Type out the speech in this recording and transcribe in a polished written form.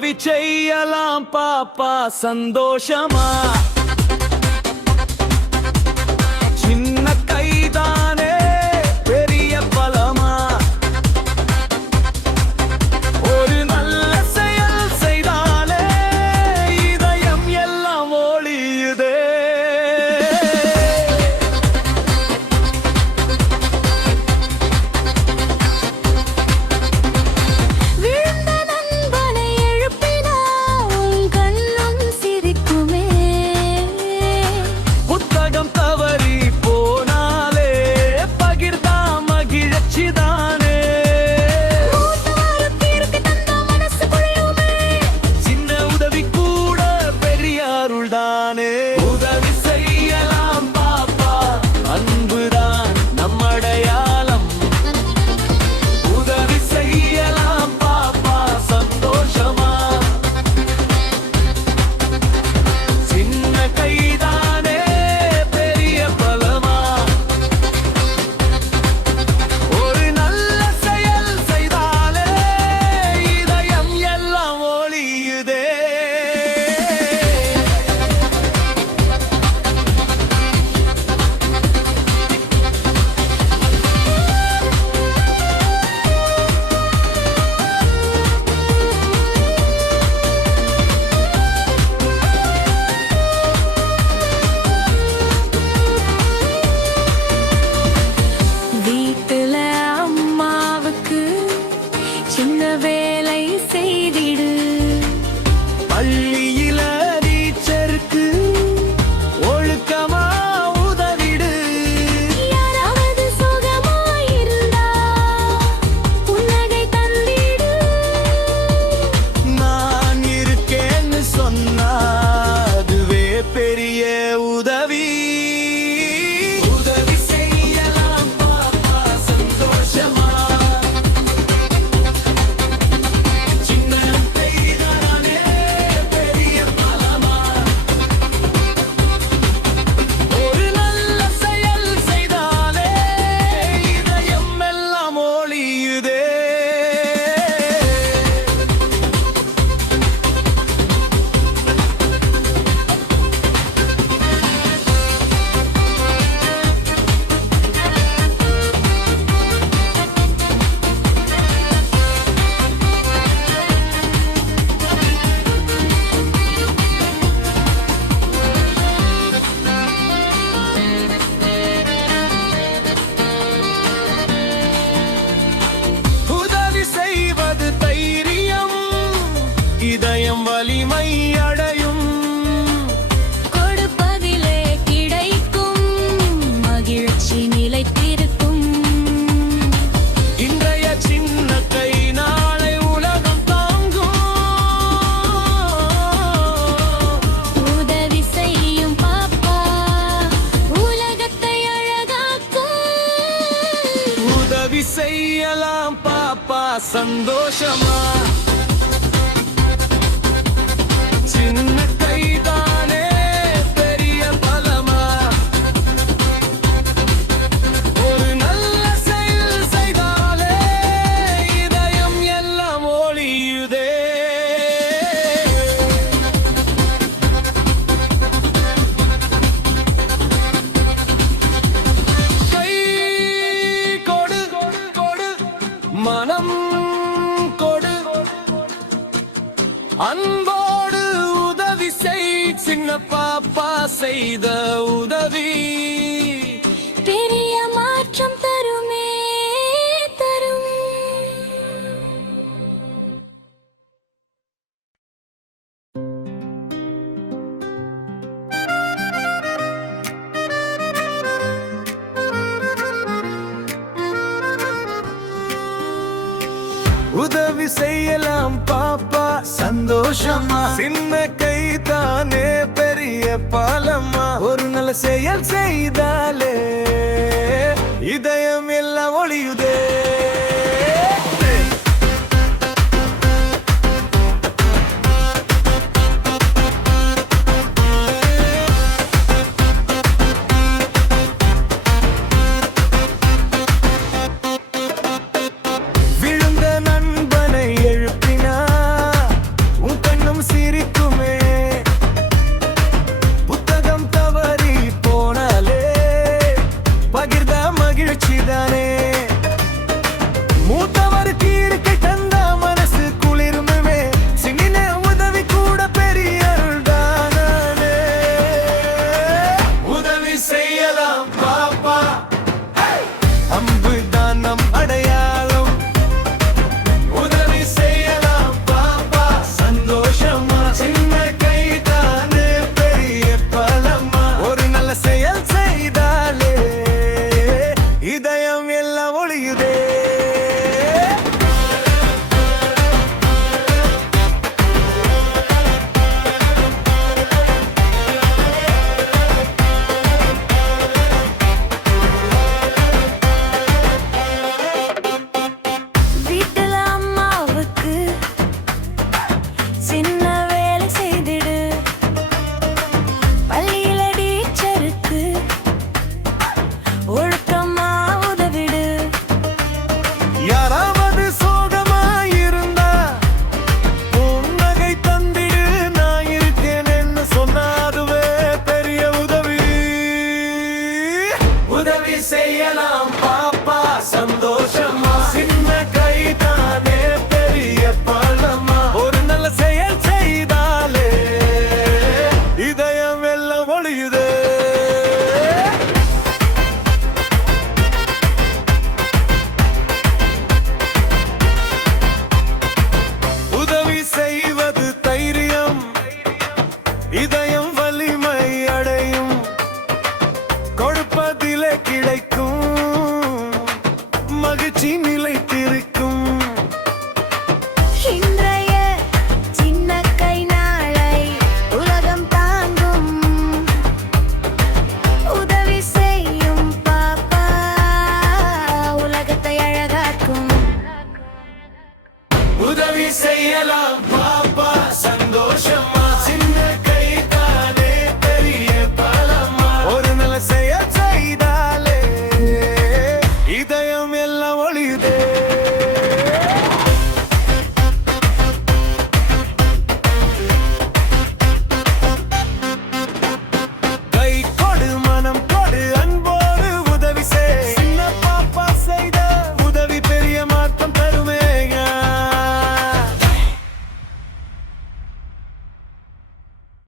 உதவி செய்யலாம் பாப்பா சந்தோஷமா. சின்ன கைதானே பெரிய பலமா. ஒரு நல்ல செயல் செய்தாலே இதயம் எல்லாம் ஒளியுதே. உதவி செய்யலாம் பாப்பா அன்புதான் நம்மடையாளம். உதவி செய்யலாம் பாப்பா சந்தோஷமா. சின்ன கைதானே பெரிய பலமா. ஒரு நல்ல செயல் செய்தாலே இதயம் எல்லாம் ஒளியுதே. சின்ன வேலை செய்திடு. பள்ளியில டீச்சருக்கு ஒழுக்கமா உதவிடு. யாராவது சுகமாயிருந்தா புன்னகை தந்திடு. நான் இருக்கேன்னு சொன்னா அதுவே பெரிய உதவி. உதவி செய்யலாம் பாப்பா சந்தோஷமா. இதயம் வலிமை அடையும். கொடுப்பதிலே கிடைக்கும் மகிழ்ச்சி நிலைத்திருக்கும். இன்றைய சின்ன கை நாளை உலகம் தாங்கும். உதவி செய்யும் பாப்பா உலகத்தை அழகாக்கும். உதவி செய்யலாம் பாப்பா சந்தோஷமா. சின்ன கைதானே பெரிய பலமா. ஒரு நல்ல செயல் செய்தாலே இதயம் எல்லாம் ஒளியுதே. கை கொடு கொடு மனம் கொடு அன்போடு உதவி செய். சின்ன பாப்பா செய்த உதவி பெரிய மாற்றம் தருமே தரும். உதவி செய்யலாம் பாப்பா சந்தோஷமா. சின்ன கைதானே பெரிய பாலமா. ஒரு நல்ல செயல் செய்தாலே இதயம் எல்லாம் ஒளியுதே.